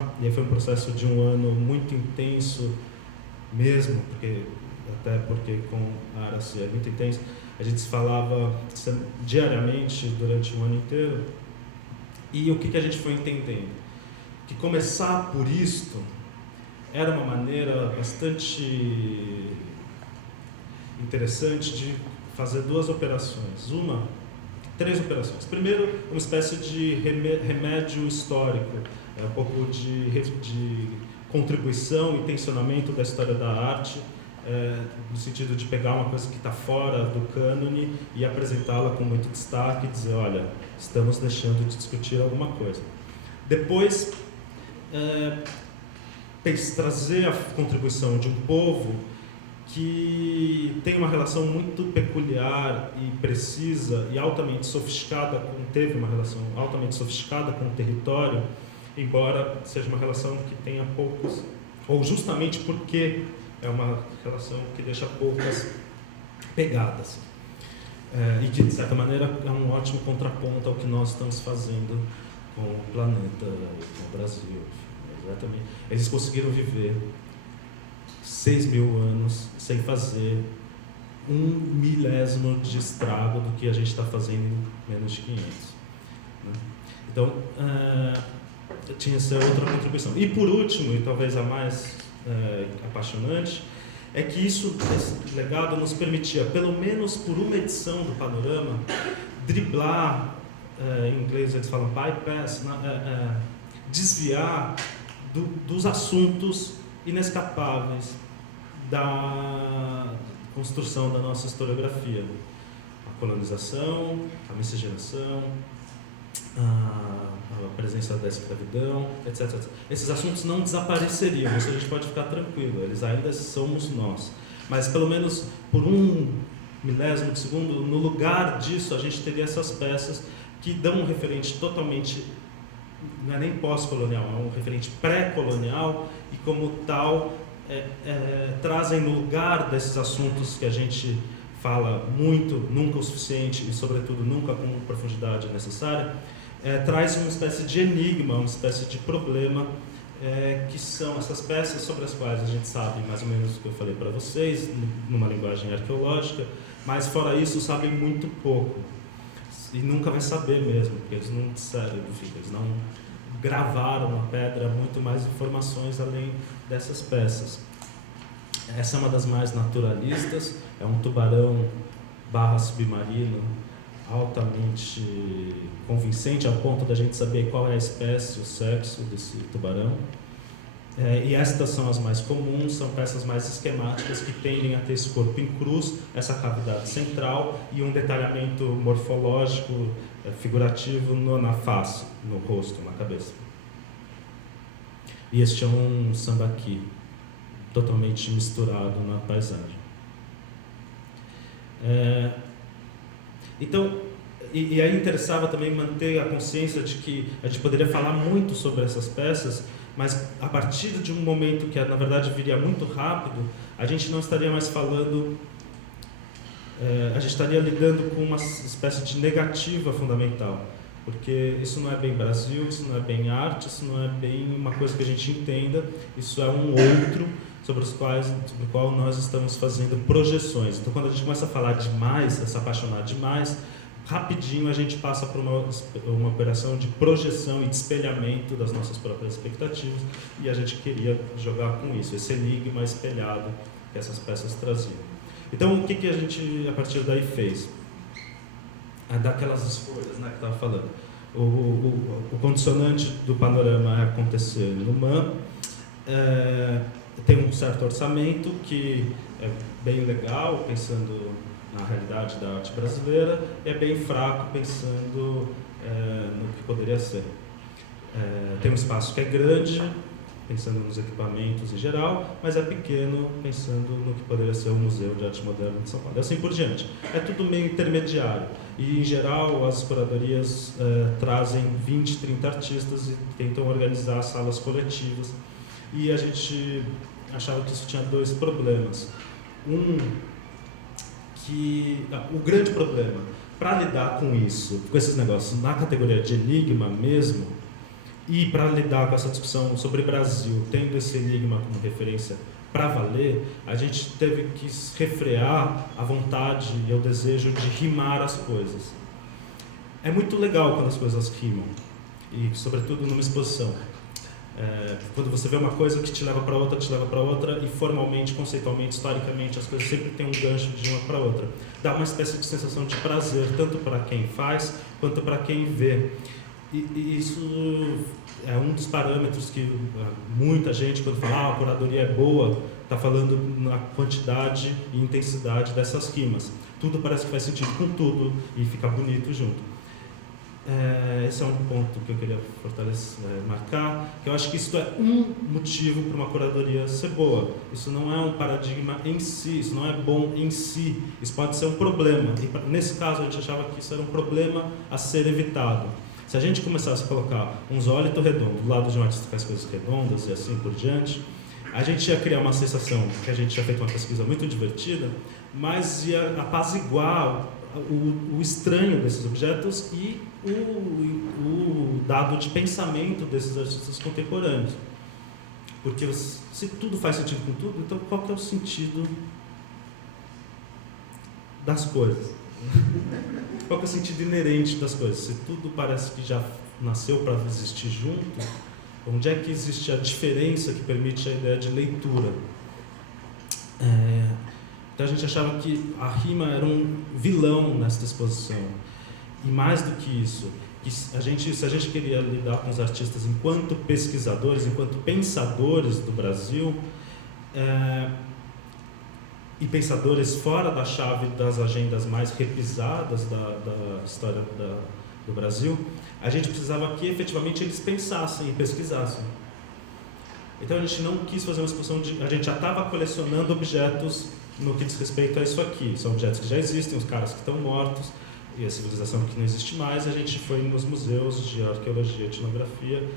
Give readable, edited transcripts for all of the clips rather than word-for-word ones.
E aí foi um processo de um ano muito intenso mesmo, até porque com a Araci é muito intenso. A gente se falava diariamente durante um ano inteiro. E o que a gente foi entendendo? Que começar por isto era uma maneira bastante interessante de fazer três operações. Primeiro, uma espécie de remédio histórico, um pouco de contribuição e tensionamento da história da arte, no sentido de pegar uma coisa que está fora do cânone e apresentá-la com muito destaque e dizer, olha, estamos deixando de discutir alguma coisa. Depois, trazer a contribuição de um povo que tem uma relação muito peculiar e precisa e altamente sofisticada, teve uma relação altamente sofisticada com o território, embora seja uma relação que tenha poucos, ou justamente porque é uma relação que deixa poucas pegadas. E que, de certa maneira, é um ótimo contraponto ao que nós estamos fazendo com o planeta, com o Brasil. Exatamente. Eles conseguiram viver 6.000 anos sem fazer 1/1000 de estrago do que a gente está fazendo em menos de 500. Né? Então, tinha essa outra contribuição. E por último, e talvez a mais apaixonante, é que esse legado nos permitia, pelo menos por uma edição do Panorama, driblar, em inglês eles falam bypass, desviar dos assuntos inescapáveis da construção da nossa historiografia. A colonização, a miscigenação, a presença da escravidão, etc. Esses assuntos não desapareceriam, isso a gente pode ficar tranquilo, eles ainda somos nós. Mas pelo menos por 1/1000 de segundo, no lugar disso, a gente teria essas peças que dão um referente totalmente, não é nem pós-colonial, é um referente pré-colonial e como tal trazem no lugar desses assuntos que a gente fala muito, nunca o suficiente e sobretudo nunca com profundidade necessária, traz uma espécie de enigma, uma espécie de problema, que são essas peças sobre as quais a gente sabe mais ou menos o que eu falei para vocês, numa linguagem arqueológica, mas fora isso sabem muito pouco. E nunca vai saber mesmo, porque eles não disseram, eles não gravaram na pedra muito mais informações além dessas peças. Essa é uma das mais naturalistas, é um tubarão submarino altamente convincente, ao ponto da gente saber qual é a espécie, o sexo desse tubarão. E estas são as mais comuns, são peças mais esquemáticas que tendem a ter esse corpo em cruz, essa cavidade central e um detalhamento morfológico, figurativo na face, no rosto, na cabeça. E este é um sambaqui, totalmente misturado na paisagem. Então, e aí interessava também manter a consciência de que a gente poderia falar muito sobre essas peças, mas a partir de um momento que, na verdade, viria muito rápido, a gente não estaria mais falando, a gente estaria lidando com uma espécie de negativa fundamental, porque isso não é bem Brasil, isso não é bem arte, isso não é bem uma coisa que a gente entenda, isso é um outro sobre o qual nós estamos fazendo projeções. Então, quando a gente começa a falar demais, a se apaixonar demais, rapidinho a gente passa por uma operação de projeção e de espelhamento das nossas próprias expectativas, e a gente queria jogar com isso, esse enigma espelhado que essas peças traziam. Então, o que a gente, a partir daí, fez? Daquelas escolhas, né, que estava falando. O condicionante do Panorama é acontecer no MAM, tem um certo orçamento que é bem legal, pensando na realidade da arte brasileira, e é bem fraco pensando no que poderia ser. Tem um espaço que é grande, pensando nos equipamentos em geral, mas é pequeno, pensando no que poderia ser o Museu de Arte Moderna de São Paulo. E assim por diante. É tudo meio intermediário. E, em geral, as curadorias trazem 20, 30 artistas e tentam organizar salas coletivas. E a gente achava que isso tinha dois problemas. O grande problema, para lidar com isso, com esses negócios na categoria de enigma mesmo, E para lidar com essa discussão sobre Brasil, tendo esse enigma como referência para valer, a gente teve que refrear a vontade e o desejo de rimar as coisas. É muito legal quando as coisas rimam, e sobretudo numa exposição. Quando você vê uma coisa que te leva para outra, e formalmente, conceitualmente, historicamente, as coisas sempre têm um gancho de uma para outra. Dá uma espécie de sensação de prazer, tanto para quem faz, quanto para quem vê. E isso é um dos parâmetros que muita gente, quando fala a curadoria é boa, está falando na quantidade e intensidade dessas rimas. Tudo parece que faz sentido com tudo e fica bonito junto. Esse é um ponto que eu queria marcar, que eu acho que isso é um motivo para uma curadoria ser boa. Isso não é um paradigma em si, isso não é bom em si, isso pode ser um problema. E nesse caso a gente achava que isso era um problema a ser evitado. Se a gente começasse a colocar um zoólito redondo do lado de um artista que faz coisas redondas e assim por diante, a gente ia criar uma sensação que a gente tinha feito uma pesquisa muito divertida, mas ia apaziguar o estranho desses objetos e o dado de pensamento desses artistas contemporâneos. Porque se tudo faz sentido com tudo, então qual que é o sentido das coisas? Qual que é o sentido inerente das coisas? Se tudo parece que já nasceu para existir junto, onde é que existe a diferença que permite a ideia de leitura? Então a gente achava que a rima era um vilão nessa exposição. E mais do que isso, que se a gente queria lidar com os artistas enquanto pesquisadores, enquanto pensadores do Brasil, e pensadores fora da chave das agendas mais repisadas da história do Brasil, a gente precisava que efetivamente eles pensassem e pesquisassem. Então a gente não quis fazer uma exposição a gente já estava colecionando objetos no que diz respeito a isso aqui. São objetos que já existem, os caras que estão mortos, e a civilização que não existe mais. A gente foi nos museus de arqueologia e etnografia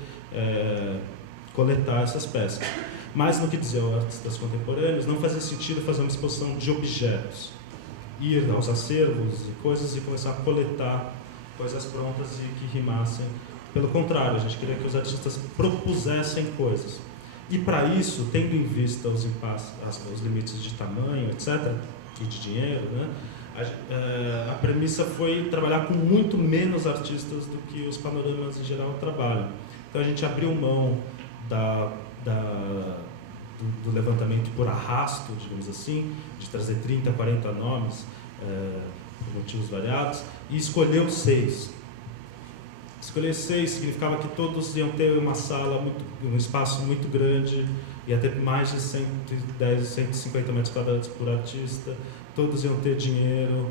coletar essas peças. Mas no que dizia aos artistas contemporâneos, não fazia sentido fazer uma exposição de objetos. Ir aos acervos e coisas e começar a coletar coisas prontas e que rimassem. Pelo contrário, a gente queria que os artistas propusessem coisas. E para isso, tendo em vista os limites de tamanho, etc., e de dinheiro, né, a premissa foi trabalhar com muito menos artistas do que os panoramas em geral trabalham. Então a gente abriu mão do levantamento por arrasto, digamos assim, de trazer 30, 40 nomes, por motivos variados, e escolheu 6. Escolher 6 significava que todos iam ter uma sala, um espaço muito grande, ia ter mais de 110, 150 metros quadrados por artista, todos iam ter dinheiro,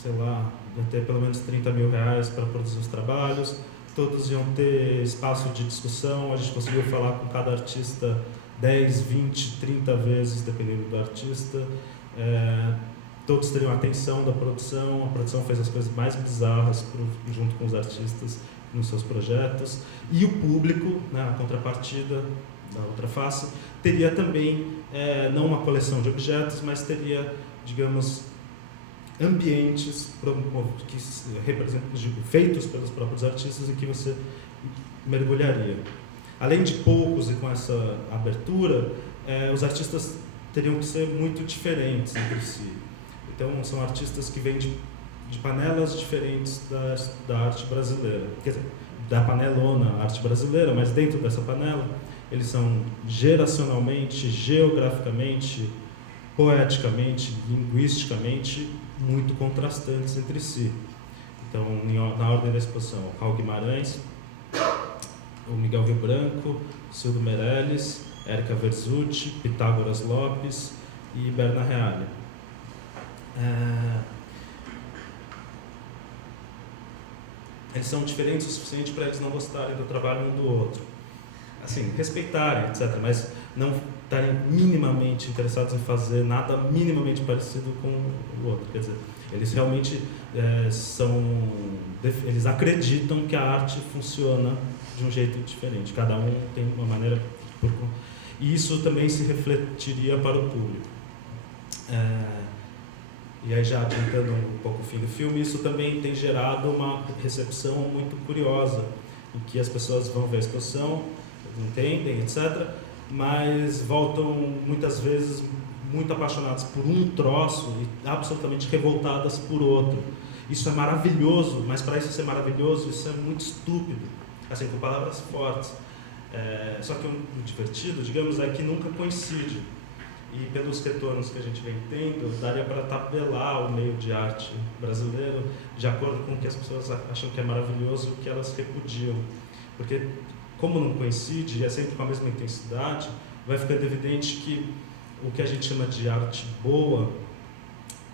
sei lá, iam ter pelo menos 30 mil reais para produzir os trabalhos, todos iam ter espaço de discussão, a gente conseguiu falar com cada artista 10, 20, 30 vezes, dependendo do artista, todos teriam atenção da produção, a produção fez as coisas mais bizarras junto com os artistas nos seus projetos, e o público, né, a contrapartida da outra face, teria também, não uma coleção de objetos, mas teria, digamos, ambientes feitos pelos próprios artistas em que você mergulharia. Além de poucos e com essa abertura, os artistas teriam que ser muito diferentes entre si. Então, são artistas que vêm de panelas diferentes da arte brasileira. Quer dizer, da panelona arte brasileira, mas dentro dessa panela, eles são geracionalmente, geograficamente, poeticamente, linguisticamente, muito contrastantes entre si. Então, na ordem da exposição, o Raul Guimarães, o Miguel Rio Branco, Cildo Meirelles, Érica Verzutti, Pitágoras Lopes e Berna Reale. Eles são diferentes o suficiente para eles não gostarem do trabalho um do outro. Assim, respeitarem, etc., mas não estarem minimamente interessados em fazer nada minimamente parecido com o outro. Quer dizer, eles realmente eles acreditam que a arte funciona de um jeito diferente. Cada um tem uma maneira... E isso também se refletiria para o público. E aí, já adiantando um pouco o fim do filme, isso também tem gerado uma recepção muito curiosa em que as pessoas vão ver a exposição, entendem, etc., mas voltam muitas vezes muito apaixonadas por um troço e absolutamente revoltadas por outro. Isso é maravilhoso, mas para isso ser maravilhoso, isso é muito estúpido, assim, com palavras fortes. Só que o divertido, digamos, é que nunca coincide. E pelos retornos que a gente vem tendo, daria para tabelar o meio de arte brasileiro de acordo com o que as pessoas acham que é maravilhoso e o que elas repudiam. Porque, como não coincide, e é sempre com a mesma intensidade, vai ficando evidente que o que a gente chama de arte boa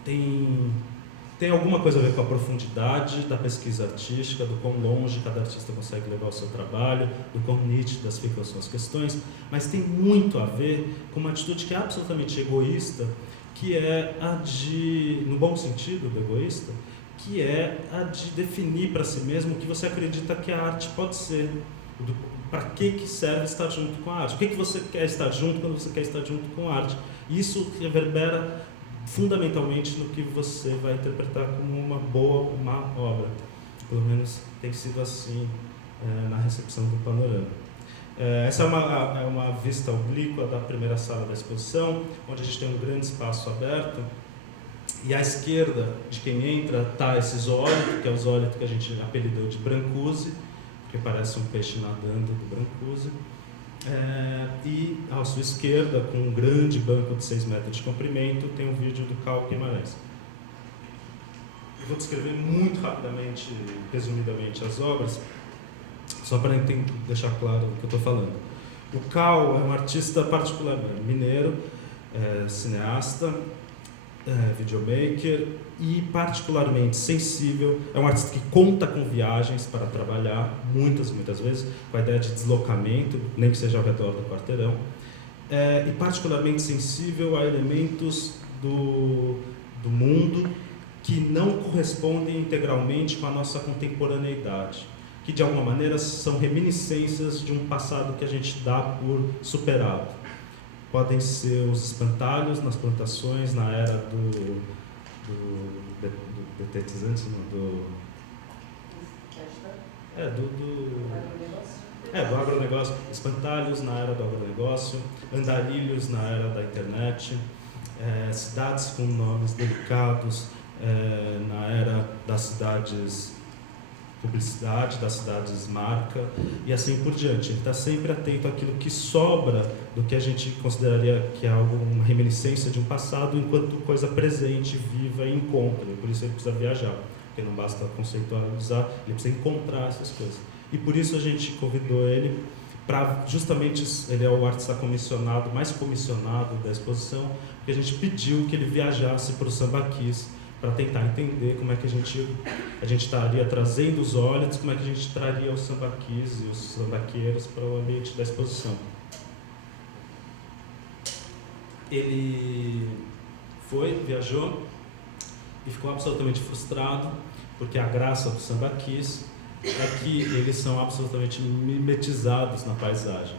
tem alguma coisa a ver com a profundidade da pesquisa artística, do quão longe cada artista consegue levar o seu trabalho, do quão nítidas ficam as suas questões, mas tem muito a ver com uma atitude que é absolutamente egoísta, que é a de, no bom sentido do egoísta, que é a de definir para si mesmo o que você acredita que a arte pode ser. Para que serve estar junto com a arte? O que você quer estar junto quando você quer estar junto com a arte? Isso reverbera fundamentalmente no que você vai interpretar como uma boa ou má obra. Pelo menos tem sido assim na recepção do Panorama. Essa é uma vista oblíqua da primeira sala da exposição, onde a gente tem um grande espaço aberto, e à esquerda de quem entra está esse zoólito, que é o zoólito que a gente apelidou de Brancusi, que parece um peixe nadando do Brancusi. E à sua esquerda, com um grande banco de 6 metros de comprimento, tem um vídeo do Cal Guimarães. Eu vou descrever muito rapidamente, resumidamente, as obras, só para deixar claro o que eu estou falando. O Cal é um artista particular mineiro, cineasta, videomaker e particularmente sensível. É um artista que conta com viagens para trabalhar, muitas vezes, com a ideia de deslocamento, nem que seja ao redor do quarteirão, e particularmente sensível a elementos do mundo que não correspondem integralmente com a nossa contemporaneidade, que de alguma maneira são reminiscências de um passado que a gente dá por superado. Podem ser os espantalhos nas plantações na era do detetizante, do agronegócio, espantalhos na era do agronegócio, andarilhos na era da internet, cidades com nomes delicados na era das cidades publicidade, das cidades marca e assim por diante. Ele está sempre atento àquilo que sobra do que a gente consideraria que é uma reminiscência de um passado, enquanto coisa presente, viva e encontra. Por isso ele precisa viajar, porque não basta conceitualizar, ele precisa encontrar essas coisas. E por isso a gente convidou ele para justamente, ele é o artista comissionado, mais comissionado da exposição, porque a gente pediu que ele viajasse para o Sambaquis, para tentar entender como é que a gente estaria trazendo os óleos, como é que a gente traria os sambaquis e os sambaqueiros para o ambiente da exposição. Ele viajou e ficou absolutamente frustrado, porque a graça dos sambaquis é que eles são absolutamente mimetizados na paisagem.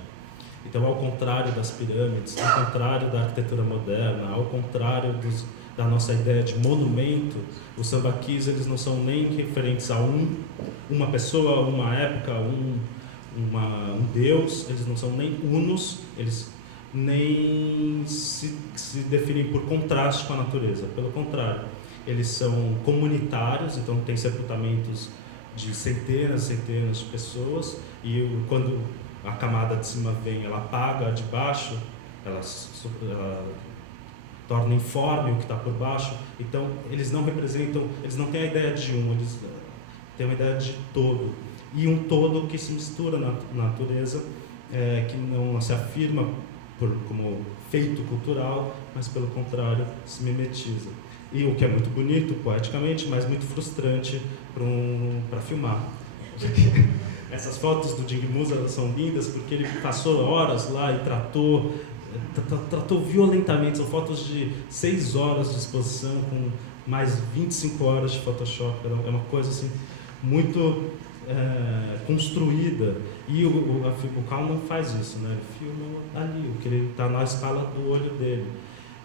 Então, ao contrário das pirâmides, ao contrário da arquitetura moderna, ao contrário da nossa ideia de monumento, os sambaquis eles não são nem referentes a uma pessoa, uma época, um deus, eles não são nem unos, eles nem se definem por contraste com a natureza. Pelo contrário, eles são comunitários, então tem sepultamentos de centenas de pessoas, e quando a camada de cima vem, ela apaga a de baixo, ela torna informe o que está por baixo. Então eles não representam, eles não têm a ideia de eles têm uma ideia de todo, e um todo que se mistura na natureza, que não se afirma como feito cultural, mas pelo contrário se mimetiza. E o que é muito bonito poeticamente, mas muito frustrante para filmar. Essas fotos do Ding Musa são lindas porque ele passou horas lá e tratou violentamente. São fotos de 6 horas de exposição com mais 25 horas de Photoshop. É uma coisa assim muito construída. E o Cal não faz isso, né? Ele filma ali, o que ele está na escala do olho dele.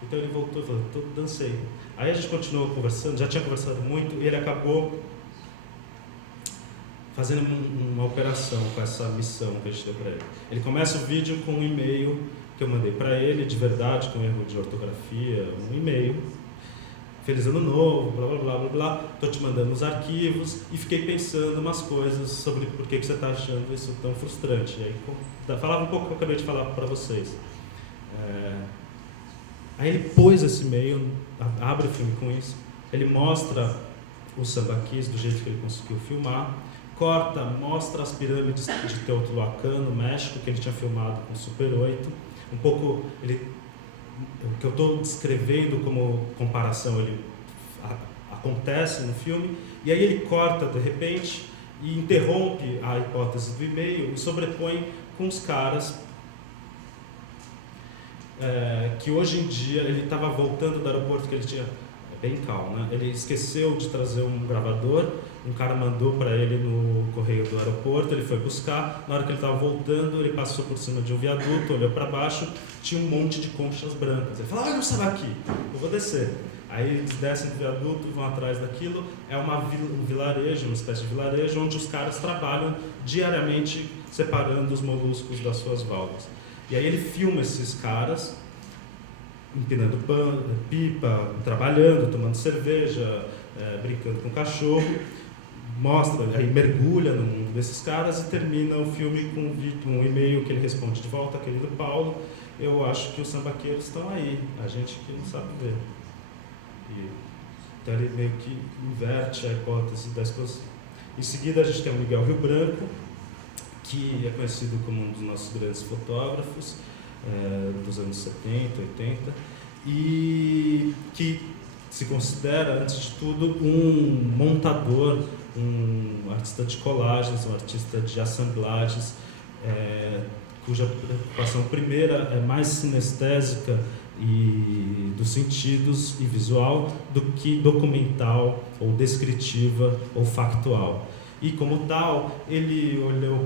Então ele voltou e falou, dancei. Aí a gente continuou conversando, já tinha conversado muito, e ele acabou fazendo uma operação com essa missão que a gente deu para ele. Ele começa o vídeo com um e-mail que eu mandei para ele, de verdade, com erro de ortografia, um e-mail. Feliz ano novo, blá blá blá blá blá, estou te mandando os arquivos, e fiquei pensando umas coisas sobre por que você está achando isso tão frustrante. E aí, falava um pouco o que eu acabei de falar para vocês. Aí ele pôs esse e-mail, abre o filme com isso, ele mostra o sambaquis do jeito que ele conseguiu filmar, corta, mostra as pirâmides de Teotihuacan, no México, que ele tinha filmado com Super 8, um pouco, o que eu estou descrevendo como comparação, ele acontece no filme, e aí ele corta de repente e interrompe a hipótese do e-mail e sobrepõe com os caras que hoje em dia ele estava voltando do aeroporto que ele tinha, bem calmo, né? Ele esqueceu de trazer um gravador, um cara mandou para ele no correio do aeroporto, ele foi buscar, na hora que ele estava voltando, ele passou por cima de um viaduto, olhou para baixo, tinha um monte de conchas brancas. Ele falou, olha o sabaqui, eu vou descer. Aí eles descem do viaduto, vão atrás daquilo, é um vilarejo, uma espécie de vilarejo, onde os caras trabalham diariamente separando os moluscos das suas valvas. E aí ele filma esses caras, empinando pipa, trabalhando, tomando cerveja, brincando com o cachorro, mostra, aí mergulha no mundo desses caras e termina o filme com um e-mail que ele responde de volta, querido Paulo, eu acho que os sambaqueiros estão aí, a gente que não sabe ver. Então ele meio que inverte a hipótese da exposição. Em seguida a gente tem o Miguel Rio Branco, que é conhecido como um dos nossos grandes fotógrafos, dos anos 70, 80, e que se considera, antes de tudo, um montador, um artista de colagens, um artista de assemblagens, cuja preocupação primeira é mais sinestésica e dos sentidos e visual do que documental ou descritiva ou factual. E, como tal, ele olhou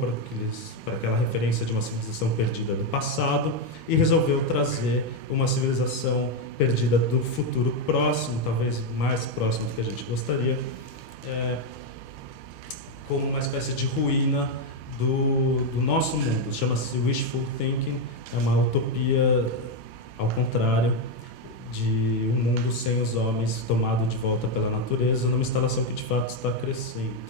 para aquela referência de uma civilização perdida do passado e resolveu trazer uma civilização perdida do futuro próximo, talvez mais próximo do que a gente gostaria, como uma espécie de ruína do nosso mundo. Chama-se wishful thinking, é uma utopia, ao contrário, de um mundo sem os homens, tomado de volta pela natureza, numa instalação que de fato está crescendo.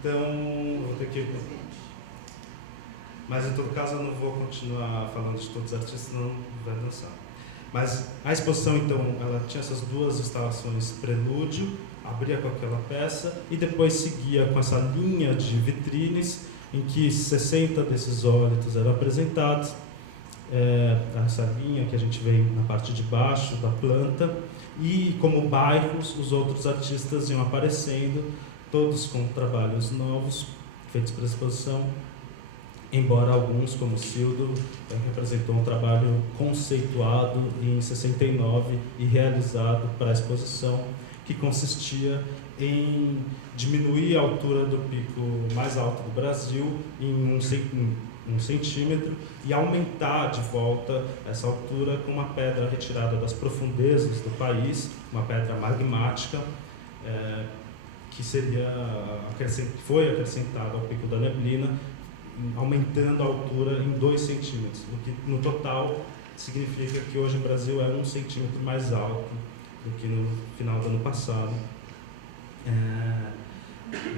Então, vou ter que... Mas, em todo caso, eu não vou continuar falando de todos os artistas, senão vai dançar. Mas a exposição, então, ela tinha essas duas instalações, prelúdio, abria com aquela peça e depois seguia com essa linha de vitrines em que 60 desses ólitos eram apresentados. Essa linha que a gente vê na parte de baixo da planta, e como bairros, os outros artistas iam aparecendo, todos com trabalhos novos, feitos para a exposição, embora alguns, como o Cildo, representou um trabalho conceituado em 69 e realizado para a exposição, que consistia em diminuir a altura do pico mais alto do Brasil em 1 centímetro e aumentar de volta essa altura com uma pedra retirada das profundezas do país, uma pedra magmática, que foi acrescentada ao Pico da Neblina, aumentando a altura em 2 centímetros, o que no total significa que hoje o Brasil é 1 centímetro mais alto do que no final do ano passado.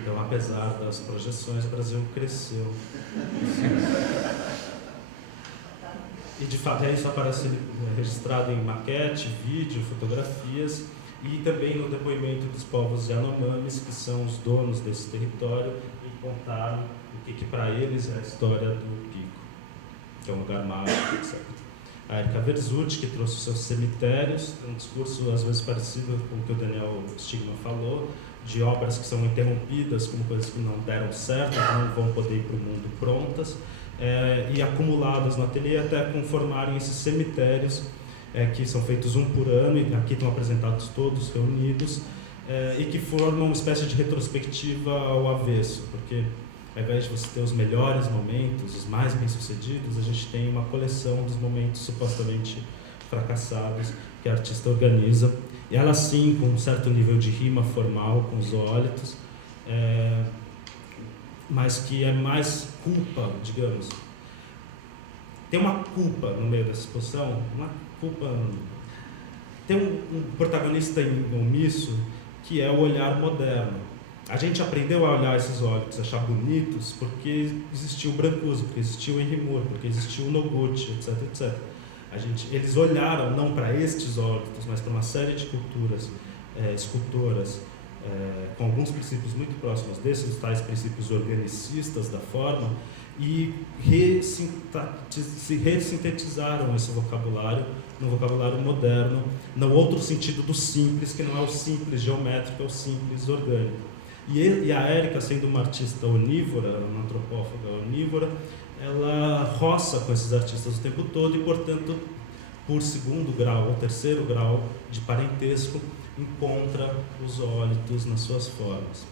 Então, apesar das projeções, o Brasil cresceu. E, de fato, isso aparece registrado em maquete, vídeo, fotografias, e também no depoimento dos povos Yanomamis, que são os donos desse território, e contaram o que para eles é a história do Pico, que é um lugar mágico, etc. A Erika Verzutti, que trouxe os seus cemitérios, um discurso às vezes parecido com o que o Daniel Stigman falou, de obras que são interrompidas como coisas que não deram certo, que não vão poder ir para o mundo prontas, e acumuladas no ateliê até conformarem esses cemitérios, que são feitos um por ano, e aqui estão apresentados todos reunidos, e que formam uma espécie de retrospectiva ao avesso, porque ao invés de você ter os melhores momentos, os mais bem-sucedidos, a gente tem uma coleção dos momentos supostamente fracassados que a artista organiza. E ela sim, com um certo nível de rima formal, com os ólitos, mas que é mais culpa, digamos. Tem uma culpa no meio dessa exposição, uma culpa... Tem um protagonista omisso, que é o olhar moderno. A gente aprendeu a olhar esses ólitos, achar bonitos, porque existiu o Brancusi, porque existiu o Henry Moore, porque existiu o Noguchi, etc, etc. Eles olharam não para estes ólitos, mas para uma série de culturas, escultoras, com alguns princípios muito próximos desses, tais princípios organicistas da forma, e ressintetizaram esse vocabulário no vocabulário moderno, no outro sentido do simples, que não é o simples geométrico, é o simples orgânico. E a Érica, sendo uma artista onívora, uma antropófaga onívora, ela roça com esses artistas o tempo todo e, portanto, por segundo grau ou terceiro grau de parentesco, encontra os ólitos nas suas formas.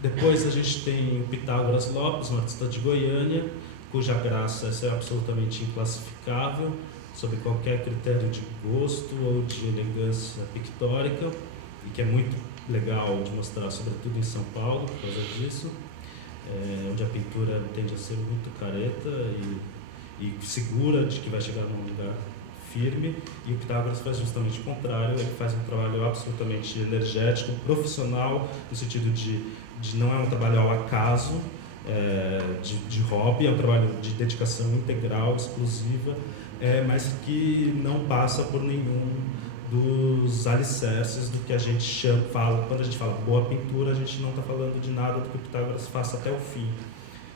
Depois a gente tem o Pitágoras Lopes, um artista de Goiânia, cuja graça é absolutamente inclassificável, sob qualquer critério de gosto ou de elegância pictórica, e que é muito legal de mostrar, sobretudo em São Paulo, por causa disso, onde a pintura tende a ser muito careta e segura de que vai chegar num lugar firme, e o Pitágoras faz justamente o contrário. Ele faz um trabalho absolutamente energético, profissional, no sentido de não é um trabalho ao acaso, de hobby, é um trabalho de dedicação integral, exclusiva, mas que não passa por nenhum dos alicerces do que a gente fala. Quando a gente fala boa pintura, a gente não está falando de nada do que o Pitágoras faça até o fim.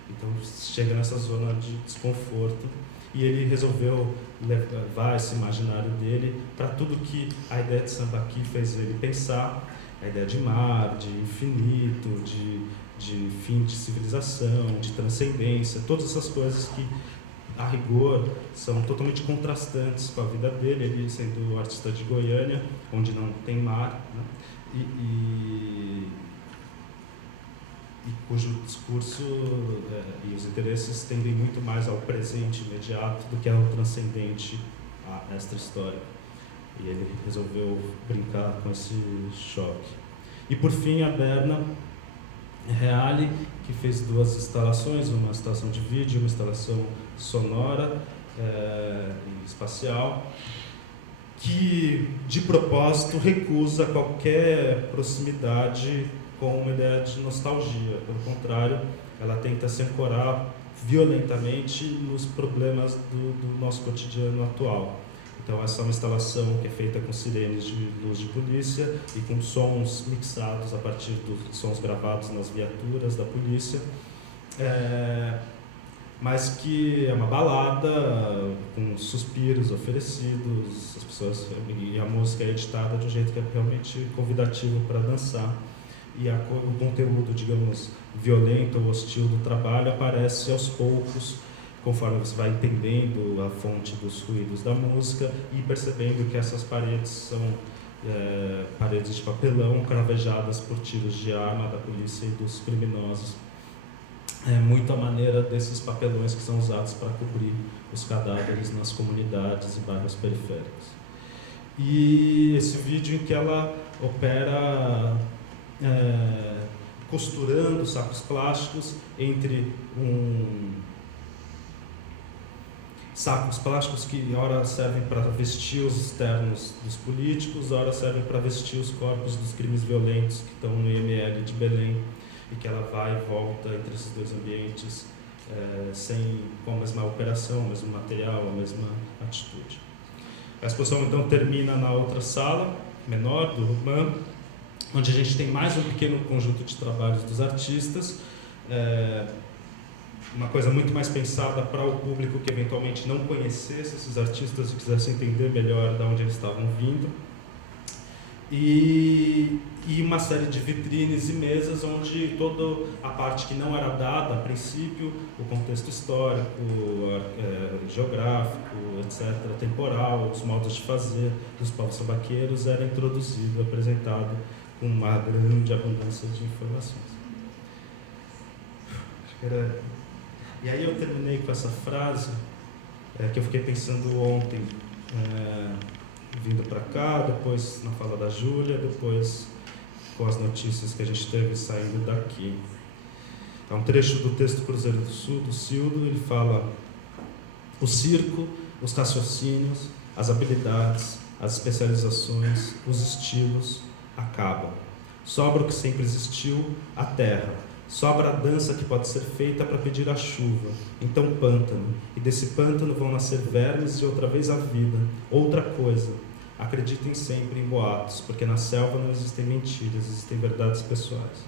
Então chega nessa zona de desconforto, e ele resolveu levar esse imaginário dele para tudo que a ideia de Sambaqui fez ele pensar, a ideia de mar, de infinito, de fim de civilização, de transcendência, todas essas coisas que, a rigor, são totalmente contrastantes com a vida dele, ele sendo artista de Goiânia, onde não tem mar, né? E cujo discurso e os interesses tendem muito mais ao presente imediato do que ao transcendente extra-histórico. E ele resolveu brincar com esse choque. E por fim, a Berna Reale, que fez duas instalações, uma instalação de vídeo, uma instalação sonora e espacial, que de propósito recusa qualquer proximidade com uma ideia de nostalgia. Pelo contrário, ela tenta se ancorar violentamente nos problemas do nosso cotidiano atual. Então essa é uma instalação que é feita com sirenes de luz de polícia e com sons mixados a partir dos sons gravados nas viaturas da polícia, mas que é uma balada com suspiros oferecidos, as pessoas, e a música é editada de um jeito que é realmente convidativo para dançar. E o conteúdo, digamos, violento ou hostil do trabalho aparece aos poucos, conforme você vai entendendo a fonte dos ruídos da música e percebendo que essas paredes são paredes de papelão cravejadas por tiros de arma da polícia e dos criminosos. Muito a maneira desses papelões que são usados para cobrir os cadáveres nas comunidades e bairros periféricos. E esse vídeo em que ela opera costurando sacos plásticos entre sacos plásticos que ora servem para vestir os externos dos políticos, ora servem para vestir os corpos dos crimes violentos que estão no IML de Belém, e que ela vai e volta entre esses dois ambientes com a mesma operação, o mesmo material, a mesma atitude. A exposição então termina na outra sala, menor, do Rubin, onde a gente tem mais um pequeno conjunto de trabalhos dos artistas, uma coisa muito mais pensada para o público que eventualmente não conhecesse esses artistas e quisesse entender melhor de onde eles estavam vindo, e uma série de vitrines e mesas onde toda a parte que não era dada a princípio, o contexto histórico, geográfico, etc., temporal, os modos de fazer dos povos sambaqueiros, era introduzido, apresentado com uma grande abundância de informações. Acho que era... E aí eu terminei com essa frase que eu fiquei pensando ontem, vindo para cá, depois na fala da Júlia, depois com as notícias que a gente teve saindo daqui. É um trecho do texto Cruzeiro do Sul, do Cildo. Ele fala: o circo, os raciocínios, as habilidades, as especializações, os estilos acabam. Sobra o que sempre existiu, a terra. Sobra a dança que pode ser feita para pedir a chuva. Então pântano, e desse pântano vão nascer vermes e outra vez a vida, outra coisa. Acreditem sempre em boatos, porque na selva não existem mentiras, existem verdades pessoais.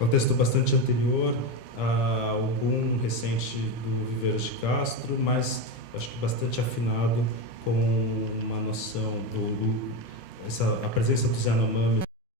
É um texto bastante anterior a algum recente do Viveiros de Castro, mas acho que bastante afinado com uma noção a presença dos Yanomami